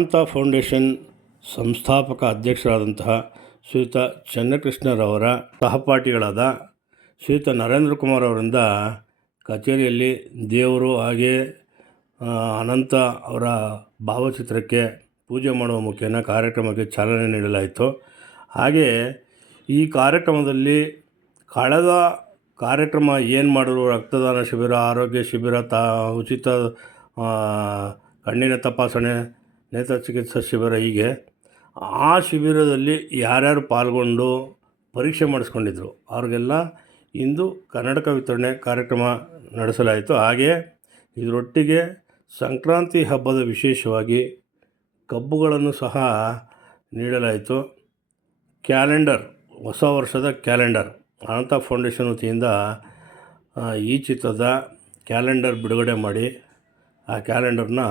ಅನಂತ foundation ಸಂಸ್ಥಾಪಕ ಅಧ್ಯಕ್ಷರಾದಂತಹ ಶ್ರೀಯುತ ಚನ್ನಕೃಷ್ಣರವರ ಸಹಪಾಠಿಗಳಾದ ಶ್ರೀಯುತ ನರೇಂದ್ರ ಕುಮಾರ್ ಅವರಿಂದ ಕಚೇರಿಯಲ್ಲಿ ದೇವರು ಹಾಗೆ ಅನಂತ ಅವರ ಭಾವಚಿತ್ರಕ್ಕೆ ಪೂಜೆ ಮಾಡುವ ಮುಖೇನ ಕಾರ್ಯಕ್ರಮಕ್ಕೆ ಚಾಲನೆ ನೀಡಲಾಯಿತು. ಹಾಗೆ ಈ ಕಾರ್ಯಕ್ರಮದಲ್ಲಿ ಕಳೆದ ಕಾರ್ಯಕ್ರಮ ಏನು ಮಾಡಿದ್ರು, ರಕ್ತದಾನ ಶಿಬಿರ, ಆರೋಗ್ಯ ಶಿಬಿರ, ಉಚಿತ ಕಣ್ಣಿನ ತಪಾಸಣೆ, ನೇತ್ರ ಚಿಕಿತ್ಸಾ ಶಿಬಿರ, ಹೀಗೆ ಆ ಶಿಬಿರದಲ್ಲಿ ಯಾರ್ಯಾರು ಪಾಲ್ಗೊಂಡು ಪರೀಕ್ಷೆ ಮಾಡಿಸ್ಕೊಂಡಿದ್ರು ಅವ್ರಿಗೆಲ್ಲ ಇಂದು ಕನ್ನಡಕ ವಿತರಣೆ ಕಾರ್ಯಕ್ರಮ ನಡೆಸಲಾಯಿತು. ಹಾಗೆ ಇದರೊಟ್ಟಿಗೆ ಸಂಕ್ರಾಂತಿ ಹಬ್ಬದ ವಿಶೇಷವಾಗಿ ಕಬ್ಬುಗಳನ್ನು ಸಹ ನೀಡಲಾಯಿತು. ಕ್ಯಾಲೆಂಡರ್, ಹೊಸ ವರ್ಷದ ಕ್ಯಾಲೆಂಡರ್ ಅನಂತ ಫೌಂಡೇಶನ್ ವತಿಯಿಂದ ಈ ಚಿತ್ರದ ಕ್ಯಾಲೆಂಡರ್ ಬಿಡುಗಡೆ ಮಾಡಿ ಆ ಕ್ಯಾಲೆಂಡರ್ನ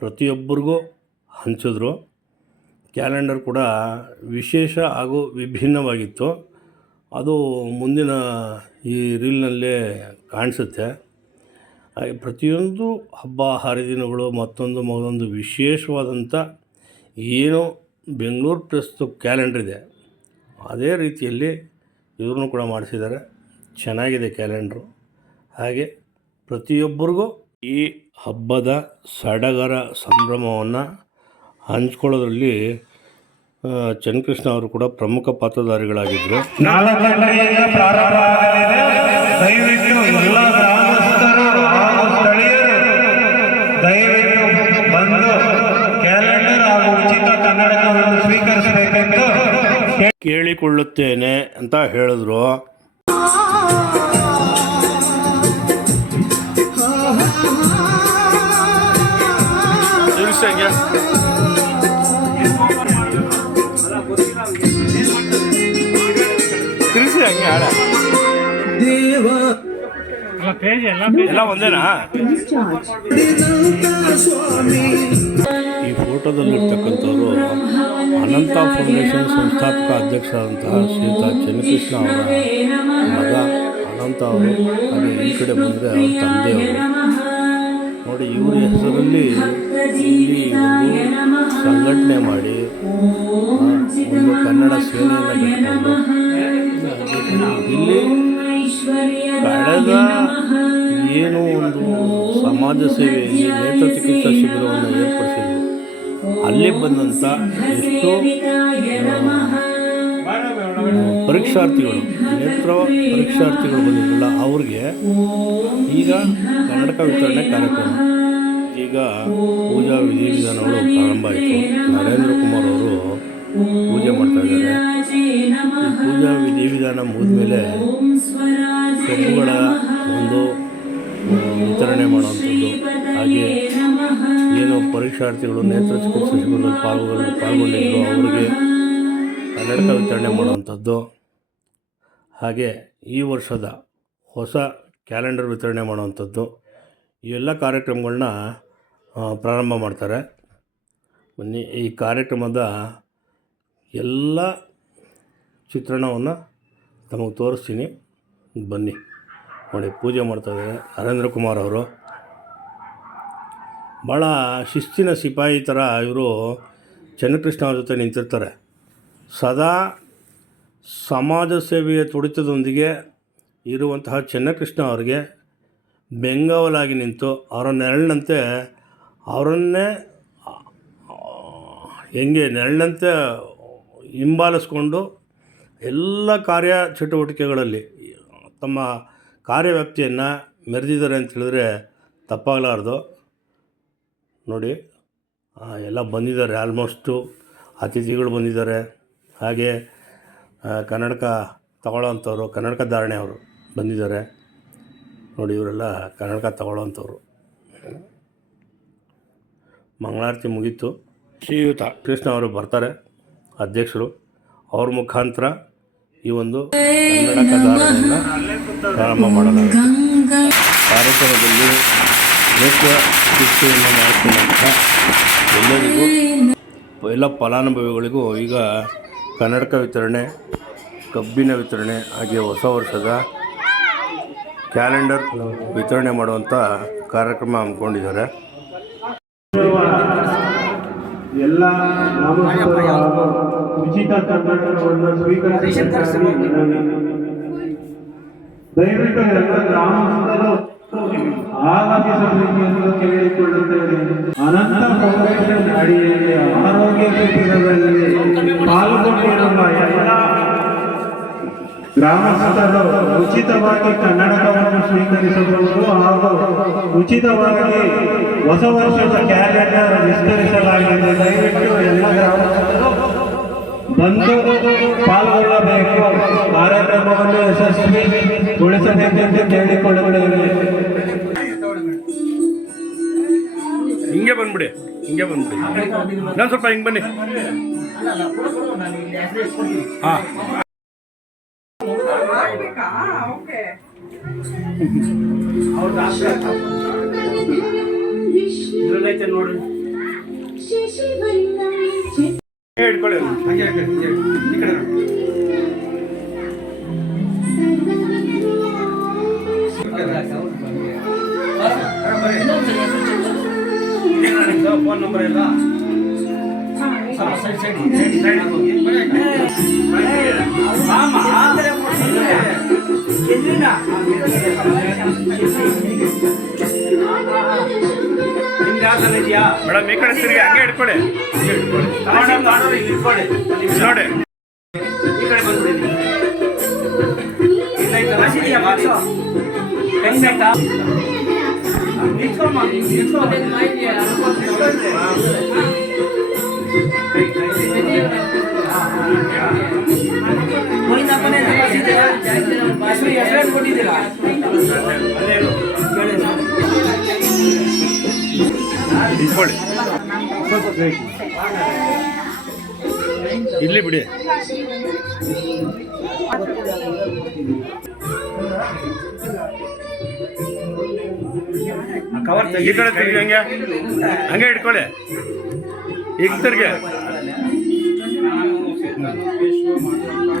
ಪ್ರತಿಯೊಬ್ಬರಿಗೂ ಹಂಚಿದ್ರು. ಕ್ಯಾಲೆಂಡರ್ ಕೂಡ ವಿಶೇಷ ಹಾಗೂ ವಿಭಿನ್ನವಾಗಿತ್ತು. ಅದು ಮುಂದಿನ ಈ ರೀಲ್ನಲ್ಲೇ ಕಾಣಿಸುತ್ತೆ. ಹಾಗೆ ಪ್ರತಿಯೊಂದು ಹಬ್ಬ ಹರಿದಿನಗಳು ಮತ್ತೊಂದು ವಿಶೇಷವಾದಂಥ ಏನು ಬೆಂಗಳೂರು ಪ್ರೆಸ್ದು ಕ್ಯಾಲೆಂಡರ್ ಇದೆ ಅದೇ ರೀತಿಯಲ್ಲಿ ಇವ್ರನ್ನೂ ಕೂಡ ಮಾಡಿಸಿದ್ದಾರೆ. ಚೆನ್ನಾಗಿದೆ ಕ್ಯಾಲೆಂಡ್ರು. ಹಾಗೆ ಪ್ರತಿಯೊಬ್ಬರಿಗೂ ಈ ಹಬ್ಬದ ಸಡಗರ ಸಂಭ್ರಮವನ್ನು ಹಂಚ್ಕೊಳ್ಳೋದ್ರಲ್ಲಿ ಚನ್ನಕೃಷ್ಣ ಅವರು ಕೂಡ ಪ್ರಮುಖ ಪಾತ್ರಧಾರಿಗಳಾಗಿದ್ದರು. ಪ್ರಾರಂಭ ಆಗಲಿದೆ. ದಯವಿಟ್ಟು ಎಲ್ಲ ಗ್ರಾಮಸ್ಥರು ಹಾಗೂ ಸ್ಥಳೀಯರು ದಯವಿಟ್ಟು ಬಂದು ಕ್ಯಾಲೆಂಡರ್ ಹಾಗೂ ಉಚಿತ ಕನ್ನಡಕವನ್ನು ಸ್ವೀಕರಿಸಬೇಕೆಂದು ಕೇಳಿಕೊಳ್ಳುತ್ತೇನೆ ಅಂತ ಹೇಳಿದ್ರು. ಎಲ್ಲ ಒಂದೇನಾ? ಈ ಫೋಟೋದಲ್ಲಿರ್ತಕ್ಕಂಥವ್ರು ಅನಂತ ಫೌಂಡೇಶನ್ ಸಂಸ್ಥಾಪಕ ಅಧ್ಯಕ್ಷರಾದಂತಹ ಶ್ರೀಯುತ ಚನ್ನಕೃಷ್ಣ ಅವರ ಮಗ ಅನಂತ ಅವರು. ಹಾಗೆ ಈ ಕಡೆ ಬಂದರೆ ಅವ್ರ ತಂದೆಯವರು. ನೋಡಿ, ಇವರ ಹೆಸರಲ್ಲಿ ಇಲ್ಲಿ ಒಂದು ಸಂಘಟನೆ ಮಾಡಿ ಒಂದು ಕನ್ನಡ ಸೇನೆಯನ್ನು ಕಟ್ಟಿಕೊಂಡು ಇಲ್ಲಿ ಕಳೆದ ಏನು ಒಂದು ಸಮಾಜ ಸೇವೆಯಲ್ಲಿ ನೇತ್ರ ಚಿಕಿತ್ಸಾ ಶಿಬಿರವನ್ನು ಏರ್ಪಡಿಸಿದರು. ಅಲ್ಲಿ ಬಂದಂಥ ಎಷ್ಟೋ ಪರೀಕ್ಷಾರ್ಥಿಗಳು, ನೇತ್ರ ಪರೀಕ್ಷಾರ್ಥಿಗಳು ಬಂದಿದ್ರಲ್ಲ, ಅವ್ರಿಗೆ ಈಗ ಕನ್ನಡಕ ವಿತರಣೆ ಕಾರ್ಯಕ್ರಮ, ಈಗ ಪೂಜಾ ವಿಧಿವಿಧಾನಗಳು ಪ್ರಾರಂಭ ಆಯಿತು. ನರೇಂದ್ರ ಕುಮಾರ್ ಅವರು ಪೂಜೆ ಮಾಡ್ತಾಯಿದ್ದಾರೆ. ಈ ಪೂಜಾ ವಿಧಿವಿಧಾನ ಮುಗಿದ ಮೇಲೆ ಕಬ್ಬುಗಳ ಒಂದು ವಿತರಣೆ ಮಾಡುವಂಥದ್ದು, ಹಾಗೆ ಏನು ಪರೀಕ್ಷಾರ್ಥಿಗಳು ನೇತ್ರ ಚಿಕಿತ್ಸಾ ಶಿಬಿರದಲ್ಲಿ ಪಾಲ್ಗೊಂಡಿದ್ರು ಅವರಿಗೆ ಕನ್ನಡಕ ವಿತರಣೆ ಮಾಡುವಂಥದ್ದು, ಹಾಗೆ ಈ ವರ್ಷದ ಹೊಸ ಕ್ಯಾಲೆಂಡರ್ ವಿತರಣೆ ಮಾಡುವಂಥದ್ದು, ಇವೆಲ್ಲ ಕಾರ್ಯಕ್ರಮಗಳನ್ನ ಪ್ರಾರಂಭ ಮಾಡ್ತಾರೆ. ಬನ್ನಿ, ಈ ಕಾರ್ಯಕ್ರಮದ ಎಲ್ಲ ಚಿತ್ರಣವನ್ನು ತಮಗೆ ತೋರಿಸ್ತೀನಿ. ಬನ್ನಿ ನೋಡಿ, ಪೂಜೆ ಮಾಡ್ತಾಯಿದ್ದಾರೆ ನರೇಂದ್ರ ಕುಮಾರ್ ಅವರು. ಭಾಳ ಶಿಸ್ತಿನ ಸಿಪಾಯಿ ಥರ ಇವರು ಚನ್ನಕೃಷ್ಣ ಅವ್ರ ಜೊತೆ ನಿಂತಿರ್ತಾರೆ. ಸದಾ ಸಮಾಜ ಸೇವೆಯ ತುಡಿತದೊಂದಿಗೆ ಇರುವಂತಹ ಚನ್ನಕೃಷ್ಣ ಅವರಿಗೆ ಬೆಂಗಾವಲಾಗಿ ನಿಂತು ಅವರ ನೆರಳಿನಂತೆ ಅವರನ್ನೇ ನೆರಳಿನಂತೆ ಹಿಂಬಾಲಿಸ್ಕೊಂಡು ಎಲ್ಲ ಕಾರ್ಯ ಚಟುವಟಿಕೆಗಳಲ್ಲಿ ತಮ್ಮ ಕಾರ್ಯವ್ಯಾಪ್ತಿಯನ್ನು ಮೆರೆದಿದ್ದಾರೆ ಅಂತ ಹೇಳಿದ್ರೆ ತಪ್ಪಾಗಲಾರ್ದು. ನೋಡಿ, ಎಲ್ಲ ಬಂದಿದ್ದಾರೆ, ಆಲ್ಮೋಸ್ಟು ಅತಿಥಿಗಳು ಬಂದಿದ್ದಾರೆ. ಹಾಗೆ ಕನ್ನಡಕ ತಗೊಳ್ಳೋವಂಥವ್ರು, ಕನ್ನಡಕ ಧಾರಣೆ ಅವರು ಬಂದಿದ್ದಾರೆ. ನೋಡಿ, ಇವರೆಲ್ಲ ಕನ್ನಡಕ ತಗೊಳ್ಳೋವಂಥವ್ರು. ಮಂಗಳಾರತಿ ಮುಗೀತು. ಶ್ರೀಯುತ ಕೃಷ್ಣ ಅವರು ಬರ್ತಾರೆ, ಅಧ್ಯಕ್ಷರು. ಅವ್ರ ಮುಖಾಂತರ ಈ ಒಂದು ಕನ್ನಡಕ ಧಾರಣೆಯನ್ನು ಪ್ರಾರಂಭ ಮಾಡಲಾಗುತ್ತೆ. ಕಾರ್ಯಕ್ರಮದಲ್ಲಿ ನೇತ್ರ ಚಿಕಿತ್ಸೆಯನ್ನು ಮಾಡಿಕೊಂಡಂಥ ಎಲ್ಲರಿಗೂ, ಎಲ್ಲ ಫಲಾನುಭವಿಗಳಿಗೂ ಈಗ ಕನ್ನಡಕ ವಿತರಣೆ, ಕಬ್ಬಿನ ವಿತರಣೆ, ಹಾಗೆ ಹೊಸ ವರ್ಷದ ಕ್ಯಾಲೆಂಡರ್ ವಿತರಣೆ ಮಾಡುವಂಥ ಕಾರ್ಯಕ್ರಮ ಹಮ್ಮಿಕೊಂಡಿದ್ದಾರೆ. ಎಲ್ಲ ಗ್ರಾಮಸ್ಥರು ಹಾಗೂ ಉಚಿತ ಕನ್ನಡಕವನ್ನು ಸ್ವೀಕರಿಸಬೇಕಾಗಿ ಮನವಿ. ದಯವಿಟ್ಟು ಎಲ್ಲ ಗ್ರಾಮಸ್ಥರು ಆಗಮಿಸಬೇಕೆಂದು ಕೇಳಿಕೊಳ್ಳುತ್ತೇವೆ. ಅನಂತ ಫೌಂಡೇಶನ್ ಅಡಿಯಲ್ಲಿ ಆರೋಗ್ಯ ಶಿಬಿರದಲ್ಲಿ ಪಾಲ್ಗೊಂಡಿರುವ ಎಲ್ಲ ಗ್ರಾಮಸ್ಥರು ಉಚಿತವಾಗಿ ಕನ್ನಡಕವನ್ನು ಸ್ವೀಕರಿಸಬಹುದು ಹಾಗೂ ಉಚಿತವಾಗಿ ಹೊಸ ವರ್ಷದ ಕ್ಯಾಲೆಂಡರ್ ವಿಸ್ತರಿಸಲಾಗಿದೆ. ದಯವಿಟ್ಟು ಎಲ್ಲ ಗ್ರಾಮಸ್ಥರು ಬಂದು ಪಾಲ್ಗೊಳ್ಳಬೇಕು. ಕಾರ್ಯಕ್ರಮವನ್ನು ಯಶಸ್ವಿಗೊಳಿಸಬೇಕೆಂದು ಕೇಳಿಕೊಳ್ಳುತ್ತೇವೆ. ಹಿಂಗೆ ಬಂದ್ಬಿಡಿ, ನಾನು ಸ್ವಲ್ಪ ಹಿಂಗೆ ಬನ್ನಿ. ಹಾಂ ಇದ್ರಲ್ಲೈತೆ ನೋಡಿ, ಇಟ್ಕೊಳ್ಳಿ ಹಂಗೆ ಈ ಕಡೆ ಫೋನ್ ನಂಬರ್ ಎಲ್ಲ ಮೇಡಮ್ ಈ ಕಡೆ ತಿರುಗಿ ಹಂಗೆ ಇಟ್ಕೊಳ್ಳಿ ನೋಡಿ. ಈ ಕಡೆ ಬಂದ್ಬಿಡಿ. ಇಲ್ಲಿ ಬಿಡಿ. ಈ ಕಡೆ ತಿರ್ಗಿ ಹಂಗೆ ಇಟ್ಕೊಳ್ಳಿ. ಈಗ ತಿರ್ಗಿ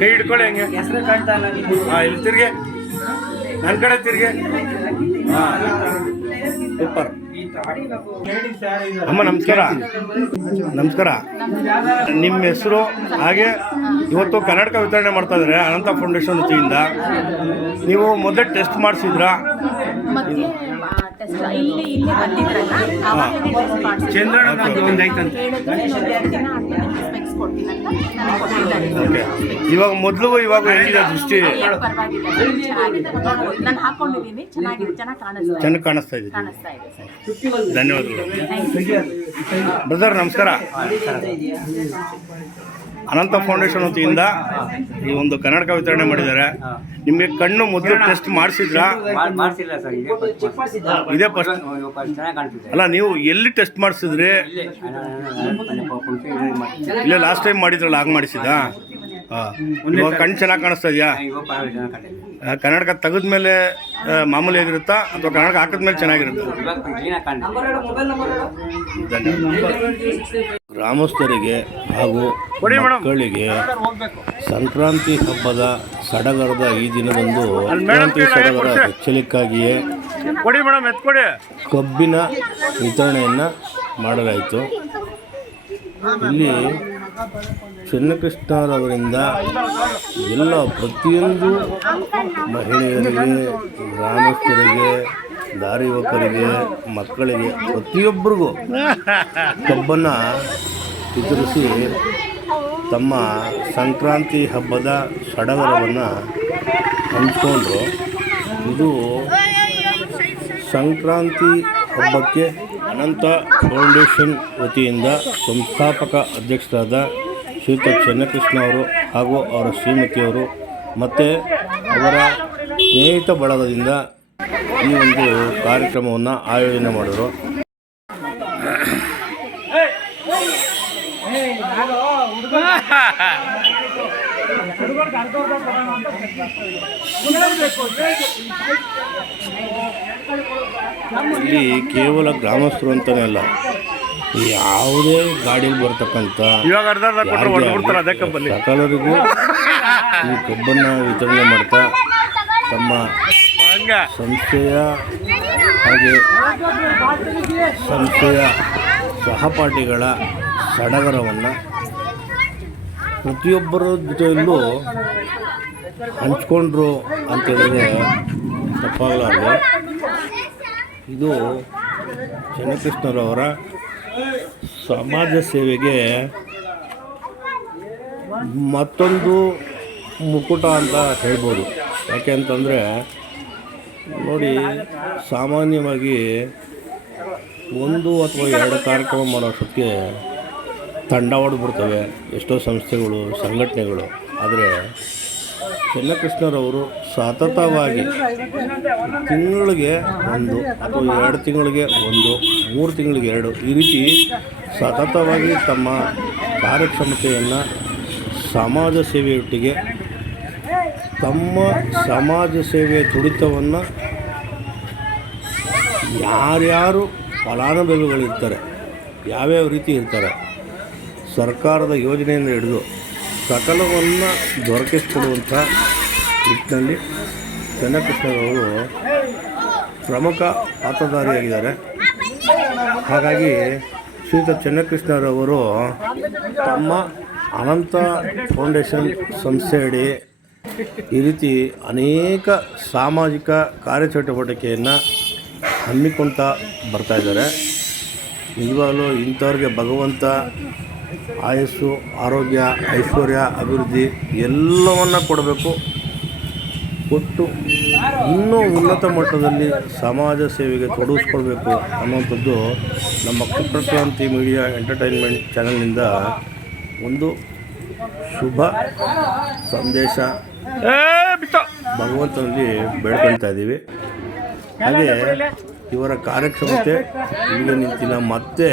ಕೈ ಇಟ್ಕೊಳ್ಳಿ ಹಂಗೆ. ಹಾಂ ಇಲ್ಲಿ ತಿರ್ಗಿ, ನನ್ನ ಕಡೆ ತಿರ್ಗಿ. ಹಾಂ ಸೂಪರ್. ಅಮ್ಮ ನಮಸ್ಕಾರ. ನಿಮ್ಮ ಹೆಸರು, ಹಾಗೆ ಇವತ್ತು ಕನ್ನಡಕ ವಿತರಣೆ ಮಾಡ್ತಾ ಇದ್ದಾರೆ ಅನಂತ ಫೌಂಡೇಶನ್ ವತಿಯಿಂದ. ನೀವು ಮೊದಲೇ ಟೆಸ್ಟ್ ಮಾಡಿಸಿದ್ರಾ? ಇವಾಗ ಮೊದಲು ಇವಾಗ ಹೇಗಿದೆ ದೃಷ್ಟಿ? ಚೆನ್ನಾಗಿ ಕಾಣಿಸ್ತಾ ಇದೆ. ಧನ್ಯವಾದಗಳು ಬ್ರದರ್. ನಮಸ್ಕಾರ. ಅನಂತ ಫೌಂಡೇಶನ್ ವತಿಯಿಂದ ಈ ಒಂದು ಕನ್ನಡಕ ವಿತರಣೆ ಮಾಡಿದ್ದಾರೆ. ನಿಮಗೆ ಕಣ್ಣು ಮೊದಲು ಟೆಸ್ಟ್ ಮಾಡಿಸಿದ್ರಾ? ಇದೇ ಫಸ್ಟ್. ಅಲ್ಲ, ನೀವು ಎಲ್ಲಿ ಟೆಸ್ಟ್ ಮಾಡಿಸಿದ್ರಿ? ಇಲ್ಲೇ ಲಾಸ್ಟ್ ಟೈಮ್ ಮಾಡಿದ್ರಲ್ಲ, ಆಗ ಮಾಡಿಸಿದಾ? ಹಾಂ. ಇವಾಗ ಕಣ್ಣು ಚೆನ್ನಾಗಿ ಕಾಣಿಸ್ತಾ ಇದೆಯಾ? ಕನ್ನಡಕ ತೆಗೆದ್ಮೇಲೆ ಮಾಮೂಲಿ ಆಗಿರುತ್ತಾ ಅಥವಾ ಕನ್ನಡಕ ಹಾಕಿದ್ಮೇಲೆ ಚೆನ್ನಾಗಿರುತ್ತಾ? ಗ್ರಾಮಸ್ಥರಿಗೆ ಹಾಗೂ ಮಕ್ಕಳಿಗೆ ಸಂಕ್ರಾಂತಿ ಹಬ್ಬದ ಸಡಗರದ ಈ ದಿನದಂದು ಸಂಕ್ರಾಂತಿ ಸಡಗರ ಹೆಚ್ಚಲಿಕ್ಕಾಗಿಯೇ ಕಬ್ಬಿನ ವಿತರಣೆಯನ್ನು ಮಾಡಲಾಯಿತು. ಇಲ್ಲಿ ಚೆನ್ನಕೃಷ್ಣರವರಿಂದ ಎಲ್ಲ ಪ್ರತಿಯೊಂದು ಮಹಿಳೆಯರಿಗೆ, ಗ್ರಾಮಸ್ಥರಿಗೆ, ದಾರಿ ಯುವಕರಿಗೆ, ಮಕ್ಕಳಿಗೆ, ಪ್ರತಿಯೊಬ್ಬರಿಗೂ ಕಬ್ಬನ್ನು ವಿತರಿಸಿ ತಮ್ಮ ಸಂಕ್ರಾಂತಿ ಹಬ್ಬದ ಸಡಗರವನ್ನು ಹಂಚಿಕೊಂಡ್ರು. ಇದು ಸಂಕ್ರಾಂತಿ ಹಬ್ಬಕ್ಕೆ ಅನಂತ ಫೌಂಡೇಶನ್ ವತಿಯಿಂದ ಸಂಸ್ಥಾಪಕ ಅಧ್ಯಕ್ಷರಾದ ಶ್ರೀಯುತ ಚೆನ್ನಕೃಷ್ಣ ಅವರು ಹಾಗೂ ಅವರ ಶ್ರೀಮತಿಯವರು ಮತ್ತು ಅವರ ಸ್ನೇಹಿತ ಬಳಗದಿಂದ ಈ ಒಂದು ಕಾರ್ಯಕ್ರಮವನ್ನು ಆಯೋಜನೆ ಮಾಡಿದರು. ಇಲ್ಲಿ ಕೇವಲ ಗ್ರಾಮಸ್ಥರು ಅಂತಲೇ ಅಲ್ಲ, ಯಾವುದೇ ಗಾಡಿಯಲ್ಲಿ ಬರ್ತಕ್ಕಂಥ ಸಕಲರಿಗೂ ಈ ಕಬ್ಬನ್ನು ವಿತರಣೆ ಮಾಡ್ತಾ ತಮ್ಮ ಸಂಸ್ಥೆಯ ಹಾಗೆ ಸಂಸ್ಥೆಯ ಸಹಪಾಠಿಗಳ ಸಡಗರವನ್ನು ಪ್ರತಿಯೊಬ್ಬರ ಜೊತೆಯಲ್ಲೂ ಹಂಚ್ಕೊಂಡ್ರು ಅಂತೇಳಿದ್ರೆ ತಪ್ಪಾಗಲಾರದು. ಇದು ಚೆನ್ನಕೃಷ್ಣರವರ ಸಮಾಜ ಸೇವೆಗೆ ಮತ್ತೊಂದು ಮುಕುಟ ಅಂತ ಹೇಳ್ಬೋದು. ಯಾಕೆ ಅಂತಂದರೆ ನೋಡಿ, ಸಾಮಾನ್ಯವಾಗಿ 1 ಅಥವಾ 2 ಕಾರ್ಯಕ್ರಮ ಮಾಡೋಷ್ಟಕ್ಕೆ ತಂಡ ಹೊಡೆದ್ಬಿಡ್ತವೆ ಎಷ್ಟೋ ಸಂಸ್ಥೆಗಳು, ಸಂಘಟನೆಗಳು. ಆದರೆ ಚೆನ್ನಕೃಷ್ಣರವರು ಸತತವಾಗಿ ತಿಂಗಳಿಗೆ 1 ಅಥವಾ 2 ತಿಂಗಳಿಗೆ 1, 3 ತಿಂಗಳಿಗೆ 2 ಈ ರೀತಿ ಸತತವಾಗಿ ತಮ್ಮ ಕಾರ್ಯಕ್ಷಮತೆಯನ್ನು ಸಮಾಜ ಸೇವೆಯೊಟ್ಟಿಗೆ ತಮ್ಮ ಸಮಾಜ ಸೇವೆಯ ತುಡಿತವನ್ನು ಯಾರ್ಯಾರು ಫಲಾನುಭವಿಗಳಿರ್ತಾರೆ, ಯಾವ್ಯಾವ ರೀತಿ ಇರ್ತಾರೆ, ಸರ್ಕಾರದ ಯೋಜನೆಯಿಂದ ಹಿಡಿದು ಸಕಲವನ್ನು ದೊರಕಿಸಿಕೊಡುವಂಥ ನಿಟ್ಟಿನಲ್ಲಿ ಚೆನ್ನಕೃಷ್ಣರವರು ಪ್ರಮುಖ ಪಾತ್ರಧಾರಿಯಾಗಿದ್ದಾರೆ. ಹಾಗಾಗಿ ಶ್ರೀಯುತ ಚೆನ್ನಕೃಷ್ಣರವರು ತಮ್ಮ ಅನಂತ ಫೌಂಡೇಶನ್ ಸಂಸ್ಥೆಯಡಿ ಈ ರೀತಿ ಅನೇಕ ಸಾಮಾಜಿಕ ಕಾರ್ಯಚಟುವಟಿಕೆಯನ್ನು ಹಮ್ಮಿಕೊಳ್ತಾ ಬರ್ತಾಯಿದ್ದಾರೆ. ನಿಜವಾಗಲೂ ಇಂಥವ್ರಿಗೆ ಭಗವಂತ ಆಯಸ್ಸು, ಆರೋಗ್ಯ, ಐಶ್ವರ್ಯ, ಅಭಿವೃದ್ಧಿ ಎಲ್ಲವನ್ನು ಕೊಡಬೇಕು. ಕೊಟ್ಟು ಇನ್ನೂ ಉನ್ನತ ಮಟ್ಟದಲ್ಲಿ ಸಮಾಜ ಸೇವೆಗೆ ತೊಡಗಿಸ್ಕೊಳ್ಬೇಕು ಅನ್ನುವಂಥದ್ದು ನಮ್ಮ ಕುಟ್ರಕ್ರಾಂತಿ ಮೀಡಿಯಾ ಎಂಟರ್ಟೈನ್ಮೆಂಟ್ ಚಾನಲ್ನಿಂದ ಒಂದು ಶುಭ ಸಂದೇಶ ಭಗವಂತನಲ್ಲಿ ಬೇಡ್ಕೊಳ್ತಾ ಇದ್ದೀವಿ. ಹಾಗೆ ಇವರ ಕಾರ್ಯಕ್ಷಮತೆ ಈಗ ನಿಂತಿನ ಮತ್ತೆ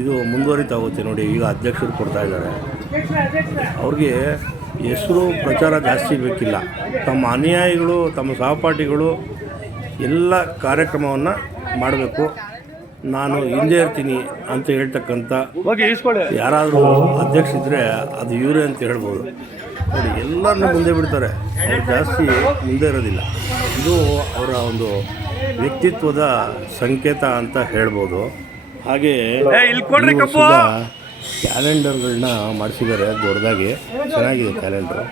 ಇದು ಮುಂದುವರಿತಾ ಹೋಗುತ್ತೆ. ನೋಡಿ, ಈಗ ಅಧ್ಯಕ್ಷರು ಕೊಡ್ತಾ ಇದ್ದಾರೆ. ಅವ್ರಿಗೆ ಹೆಸರು ಪ್ರಚಾರ ಜಾಸ್ತಿ ಬೇಕಿಲ್ಲ. ತಮ್ಮ ಅನುಯಾಯಿಗಳು, ತಮ್ಮ ಸಹಪಾಠಿಗಳು ಎಲ್ಲ ಕಾರ್ಯಕ್ರಮವನ್ನು ಮಾಡಬೇಕು. ನಾನು ಹಿಂದೆ ಇರ್ತೀನಿ ಅಂತ ಹೇಳ್ತಕ್ಕಂಥ ಯಾರಾದರೂ ಅಧ್ಯಕ್ಷರಿದ್ದರೆ ಅದು ಇವರೇ ಅಂತ ಹೇಳ್ಬೋದು. ನೋಡಿ, ಎಲ್ಲರನ್ನೂ ಮುಂದೆ ಬಿಡ್ತಾರೆ, ಅವ್ರು ಜಾಸ್ತಿ ಮುಂದೆ ಇರೋದಿಲ್ಲ. ಇದು ಅವರ ಒಂದು ವ್ಯಕ್ತಿತ್ವದ ಸಂಕೇತ ಅಂತ ಹೇಳ್ಬೋದು. ಹಾಗೆ ಕ್ಯಾಲೆಂಡರ್ಗಳನ್ನ ಮಾಡಿಸಿದ್ದಾರೆ ದೊಡ್ಡದಾಗಿ, ಚೆನ್ನಾಗಿದೆ ಕ್ಯಾಲೆಂಡ್ರು,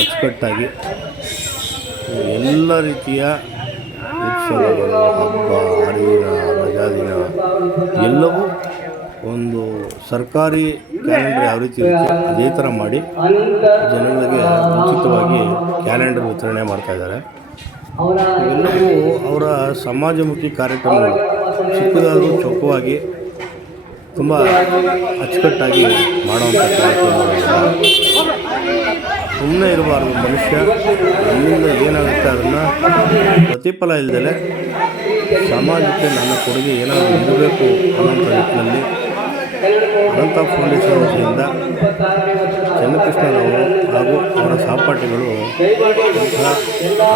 ಅಚ್ಚುಕಟ್ಟಾಗಿ ಎಲ್ಲ ರೀತಿಯ ಉತ್ಸವಗಳು, ಹಬ್ಬ ಹರಿದಿನ, ರಜಾದಿನ ಎಲ್ಲವೂ ಒಂದು ಸರ್ಕಾರಿ ಕ್ಯಾಲೆಂಡರ್ ಯಾವ ರೀತಿ ಇರುತ್ತೆ ಅದೇ ಥರ ಮಾಡಿ ಜನಗಳಿಗೆ ಉಚಿತವಾಗಿ ಕ್ಯಾಲೆಂಡರ್ ವಿತರಣೆ ಮಾಡ್ತಾಯಿದ್ದಾರೆ. ಇವೆಲ್ಲವೂ ಅವರ ಸಮಾಜಮುಖಿ ಕಾರ್ಯಕ್ರಮಗಳು. ಚಿಕ್ಕದಾದರೂ ಚೊಕ್ಕವಾಗಿ ತುಂಬ ಅಚ್ಚುಕಟ್ಟಾಗಿ ಮಾಡುವಂಥ ಕಾರ್ಯಕ್ರಮಗಳು. ಸುಮ್ಮನೆ ಇರಬಾರ್ದು ಮನುಷ್ಯ, ನನ್ನಿಂದ ಏನಾಗುತ್ತೆ ಅದನ್ನು ಪ್ರತಿಫಲ ಇಲ್ಲದೆ ಸಮಾಜಕ್ಕೆ ನನ್ನ ಕೊಡುಗೆ ಏನಾದರೂ ಇರಬೇಕು ಅನ್ನೋಂಥ ನಿಟ್ಟಿನಲ್ಲಿ ಅನಂತ ಫೌಂಡೇಶನ್ ವತಿಯಿಂದ ಚೆನ್ನಕೃಷ್ಣರವರು ಹಾಗೂ ಅವರ ಸಹಪಾಠಿಗಳು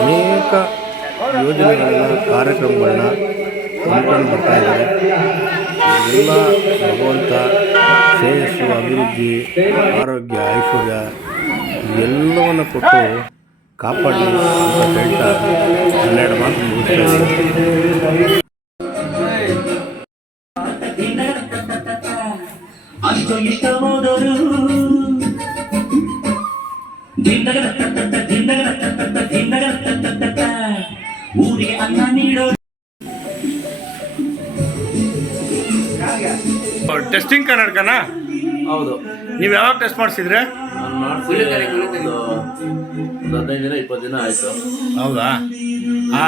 ಅನೇಕ ಯೋಜನೆಗಳನ್ನು, ಕಾರ್ಯಕ್ರಮಗಳನ್ನ ಹಮ್ಮಿಕೊಂಡು ಬರ್ತಾಯಿದ್ದಾರೆ. ಎಲ್ಲ ಭಗವಂತ ಶ್ರೇಯಸ್ಸು, ಅಭಿವೃದ್ಧಿ, ಆರೋಗ್ಯ, ಐಶ್ವರ್ಯ ಎಲ್ಲವನ್ನು ಕೊಟ್ಟು ಕಾಪಾಡಿ ಅಂತ ಹೇಳ್ತಾ 12 ಮಾತು ಮುಗಿಸ್ತಾ ಅಷ್ಟು ಇಷ್ಟ ಹೋದರು ಊರಿಗೆ ಅನ್ನ ನೀಡೋ. ಟೆಸ್ಟಿಂಗ್ ಕನ್ನಡಕನಾ? ಹೌದು. ನೀವು ಯಾವಾಗ ಟೆಸ್ಟ್ ಮಾಡಿಸಿದ್ರೆ? ನಾನು ಮಾಡಿಸಿದ್ರೆ 15 ದಿನ 20 ದಿನ ಆಯಿತು. ಹೌದಾ? ಆ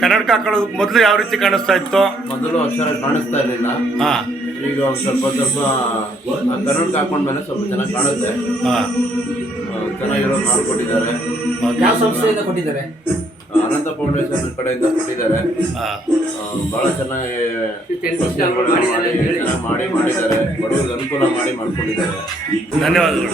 ಕನ್ನಡಕ ಹಾಕೊಳ್ಳೋದಕ್ಕೆ ಮೊದಲು ಯಾವ ರೀತಿ ಕಾಣಿಸ್ತಾ ಇತ್ತು? ಮೊದಲು ಅಕ್ಷರ ಕಾಣಿಸ್ತಾ ಇರಲಿಲ್ಲ. ಹಾಂ. ಈಗ ಒಂದು ಸ್ವಲ್ಪ ಕನ್ನಡಕ ಹಾಕೊಂಡ್ಮೇಲೆ ಸ್ವಲ್ಪ ಚೆನ್ನಾಗಿ ಕಾಣುತ್ತೆ. ಹಾಂ, ಚೆನ್ನಾಗಿರೋದು ಮಾಡಿಕೊಟ್ಟಿದ್ದಾರೆ. ಯಾವ ಸಂಸ್ಥೆಯಿಂದ ಕೊಟ್ಟಿದ್ದಾರೆ? ಅನಂತ ಫೌಂಡೇಶನ್ ಕಡೆಯಿಂದ ಕೊಟ್ಟಿದ್ದಾರೆ. ಭಾಳ ಚೆನ್ನಾಗಿ ಮಾಡಿದ್ದಾರೆ. ಬಡವರಿಗೆ ಅನುಕೂಲ ಮಾಡಿಕೊಟ್ಟಿದ್ದಾರೆ. ಧನ್ಯವಾದಗಳು.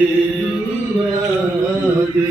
ಎಲ್ಲಿ ಮರೆಯಾದೆ